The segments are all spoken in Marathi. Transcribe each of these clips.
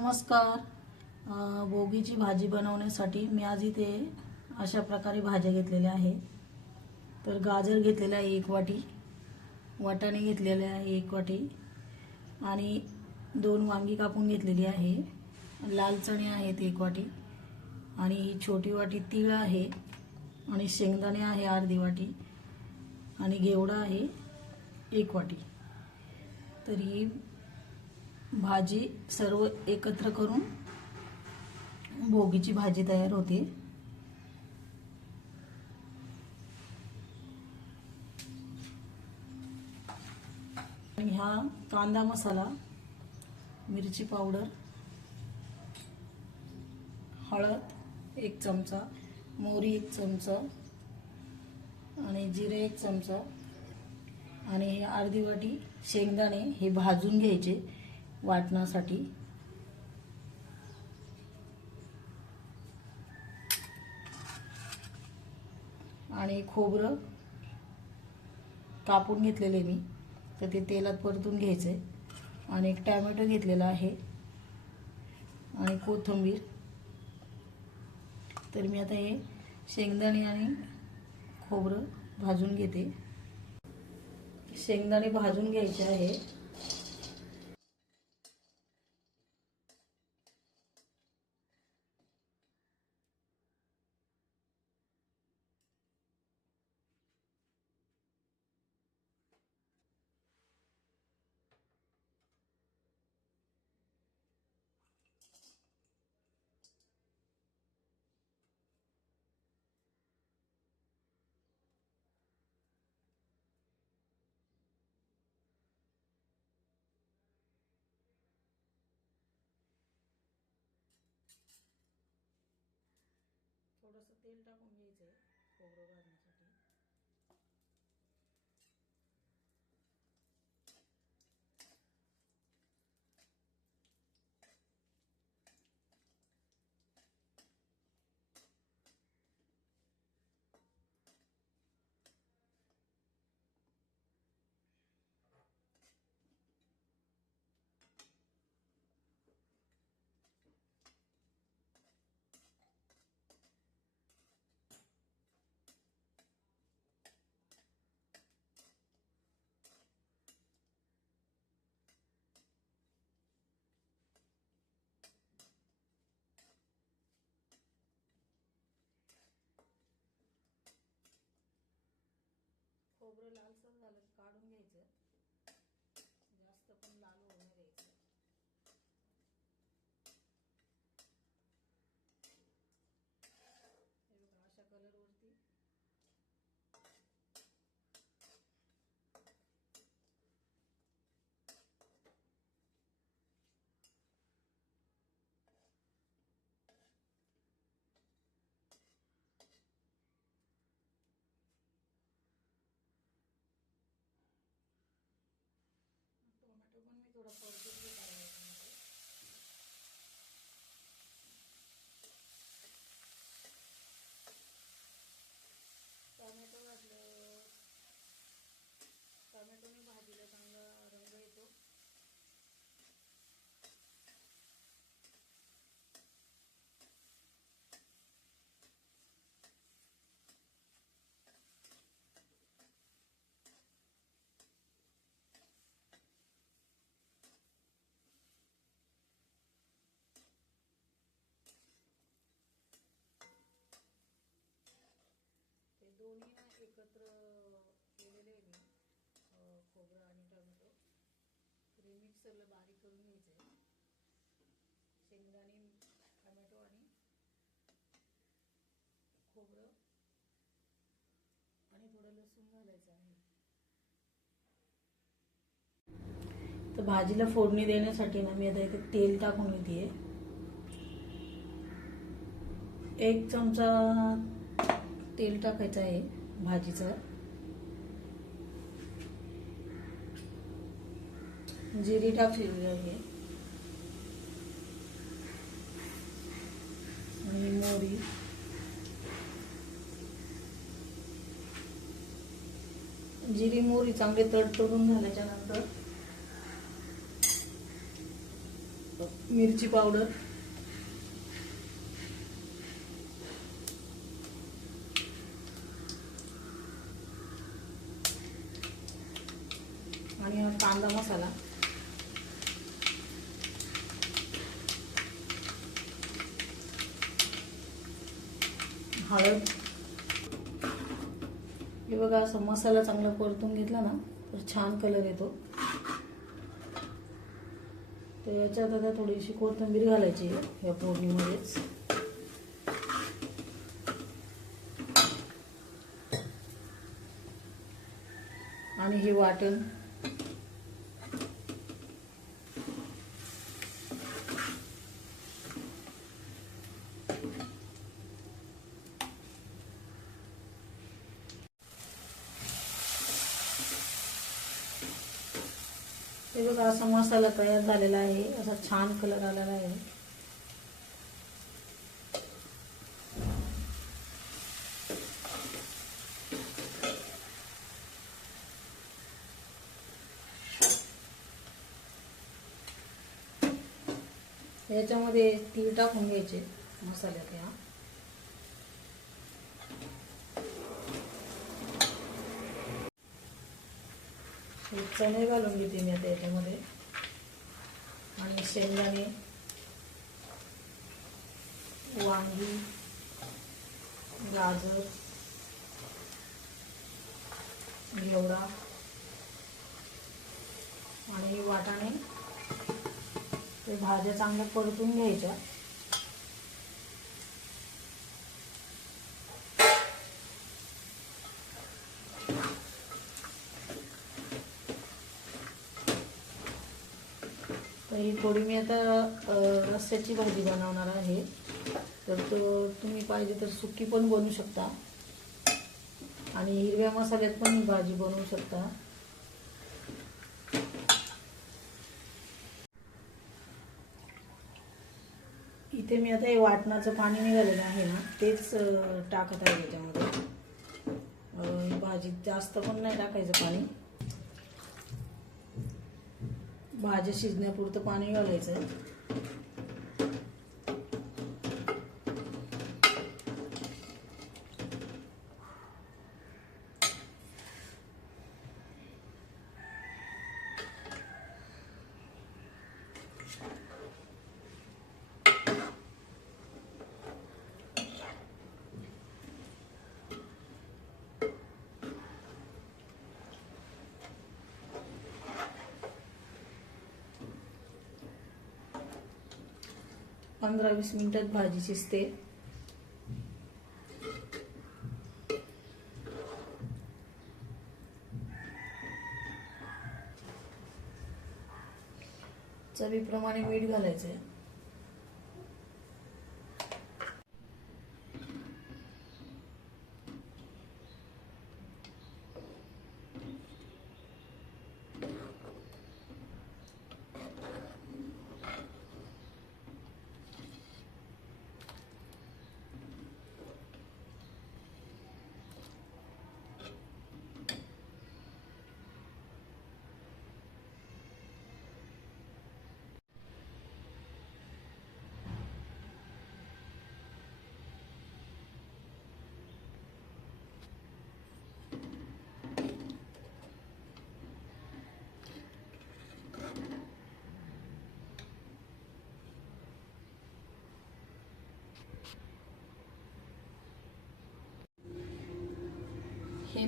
नमस्कार. बोगीची भाजी बनवण्यासाठी मी आज इथे अशा प्रकारे भाज्या घेतलेल्या आहे. तर गाजर घेतलेला आहे एक वाटी वाटाणे घेतलेले आहे एक वाटी आणि दोन वांगी कापून घेतलेली आहे. लाल चणे आहेत एक वाटी आणि ही छोटी वाटी तीळ आहे आणि शेंगदाणे आहे अर्धी वाटी आणि घेवडा आहे एक वाटी. तर ही भाजी सर्व एकत्र करून भोगीची भाजी तयार होते. ह्या कांदा मसाला मिरची पावडर हळद एक चमचा मोहरी एक चमचा आणि जिरे एक चमचा. आणि हे अर्धी वाटी शेंगदाणे हे भाजून घ्यायचे. वाटण्यासाठी आणि खोबरं कापून घेतलेले मी. तर ते तेलात परतून घ्यायचे आणि एक टॅमॅटो घेतलेला आहे. आणि कोथिंबीर. तर मी आता हे शेंगदाणे आणि खोबरं भाजून घेते. शेंगदाणे भाजून घ्यायचे आहे. तेल टाकून घ्यायचं आहे खोबरं भाजण्यासाठी खोबरं लालसर झालं की काढून घ्यायचं जास्त पण लाल होऊ नाही द्यायचं हे बघा अशा कलरवरती टोमॅटो पण मी थोडा परतून घेत आहे याच्यामध्ये. टोमॅटो घातलं टोमॅटोने भाजीला चांगला रंग येतो ते दोन्ही ना एकत्र केलेले आहे मी खोबरं आणि टोमॅटो. ते मिक्सरला बारीक करून घ्यायचं आहे शेंगदाणे टोमॅटो आणि खोबरं. आणि थोडं लसूण घालायचं आहे. तर भाजीला फोडणी देण्यासाठी ना मी आता इथे तेल टाकून घेते. एक चमचा तेल टाकायचं आहे. भाजीचं. जिरी टाकलेली आहे. आणि मोरी जिरी मोरी चांगले तडतडून झाल्याच्यानंतर मिरची पावडर आणि हा कांदा मसाला हळद हे बघा असा मसाला चांगला परतून घेतला ना तर छान कलर येतो. तर याच्यात आता थोडीशी कोथिंबीर घालायची या फोडणीमध्येच. आणि हे वाटण. हे बघा असा मसाला तयार झालेला आहे. असा छान कलर आलेला आहे. याच्यामध्ये तीळ टाकून घ्यायचे मसाल्यात या चणे घालून घेते मी आता याच्यामध्ये. आणि शेंगदाणे वांगी गाजर घेवडा आणि वाटाणे. ते भाज्या चांगल्या परतून घ्यायच्या. थोडी मी आता रस्त्याची रस्स्याची भाजी बनवणार आहे. तर तो तुम्ही पाहिजे तर सुकी पण बनवू शकता. आणि हिरव्या मसाल्यात पण ही भाजी बनवू शकता. इथे मी आता हे वाटणाचं पाणी निघालेलं आहे ना तेच टाकत आहे त्याच्यामध्ये. भाजीत जास्त पण नाही टाकायचं पाणी. भाज्या शिजण्यापुरतं पाणी घालायचं पंधरा वीस मिनिटात भाजी शिजते. चवीप्रमाणे मीठ घालायचंय. आहे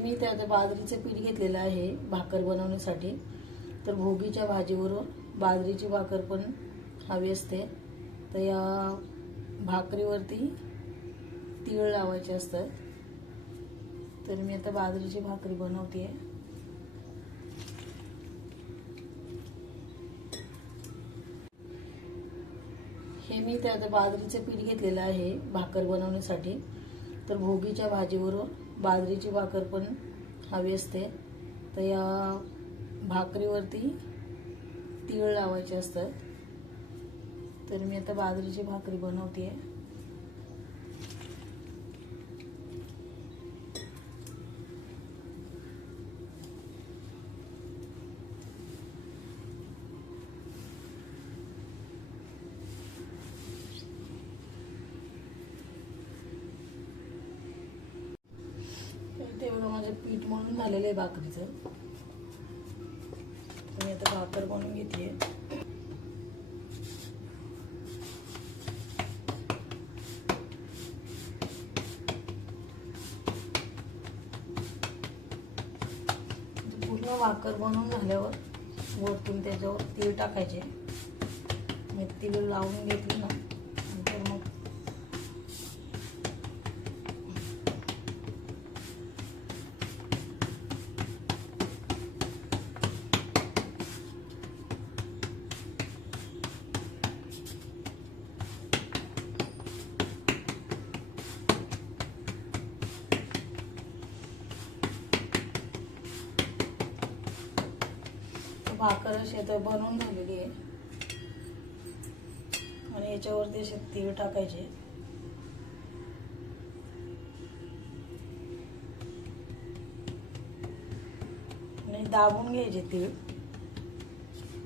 मी त्या बाजरीचं पीठ घेतलेलं आहे भाकर बनवण्यासाठी. तर भोगीच्या भाजीबरोबर बाजरीची भाकर पण हवी असते. तर या भाकरीवरती तीळ लावायचे असतात. तर मी आता बाजरीची भाकरी बनवते हे मी त्या बाजरीचं पीठ घेतलेलं आहे भाकर बनवण्यासाठी. तर भोगीच्या भाजीबरोबर बाजरीची भाकर पण हवी असते. तर या भाकरीवरती तीळ लावायचे असतात. तर मी आता बाजरीची भाकरी बनवते आहे बघा माझं पीठ म्हणून झालेलं आहे भाकरीचं. मी आता भाकर बनवून घेते पूर्ण भाकर बनवून झाल्यावर वरतून त्याच्यावर तीळ टाकायचे. मी तीळ लावून घेतली ना. भाकर अशी आता बनवून झालेली आहे. आणि याच्यावरती असे तीळ टाकायचे. आणि दाबून घ्यायचे तीळ.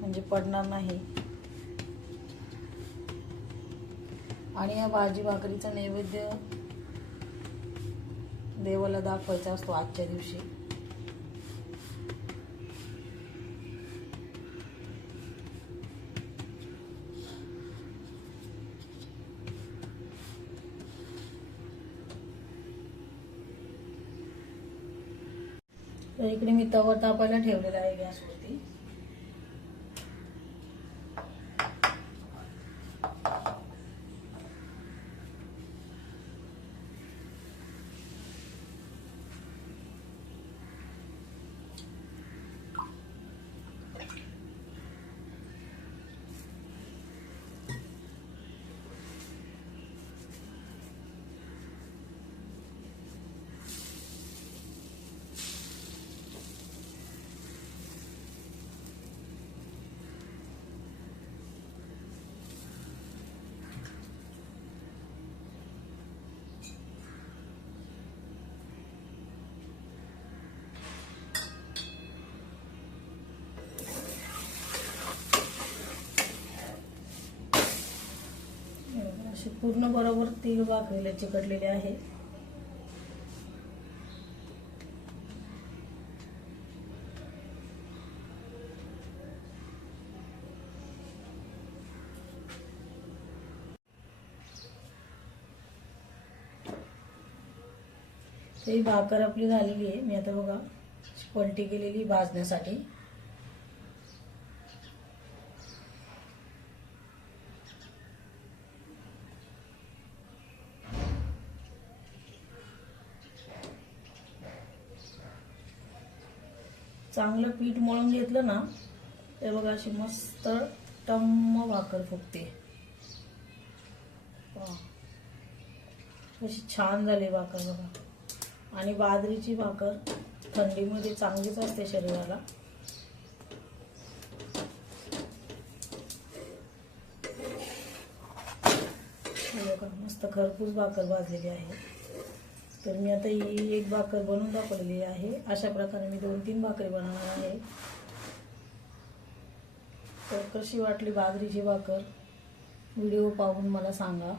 म्हणजे पडणार नाही. आणि या भाजी भाकरीचा नैवेद्य देवाला दाखवायचा असतो आजच्या दिवशी. तर इकडे मी तवा तापायला ठेवलेला आहे गॅसवरती. असे पूर्ण बरोबर तीळ भाकरीला चिकटलेले आहे. ही भाकर आपली झालेली आहे. मी आता बघा पलटी केलेली भाजण्यासाठी. चांगलं पीठ मळून घेतलं ना ते बघा अशी मस्त टम्म भाकर फुगते. अशी छान झाली भाकर बघा. आणि बाजरीची भाकर थंडीमध्ये चांगलीच असते शरीराला. बघा मस्त खरपूस भाकर भाजलेली आहे. तर मी आता ही एक भाकर बनवून दाखवलेली आहे. अशा प्रकारे मी दोन तीन भाकरी बनवणार आहे. तर कशी वाटली बाजरीची भाकर? व्हिडिओ पाहून मला सांगा.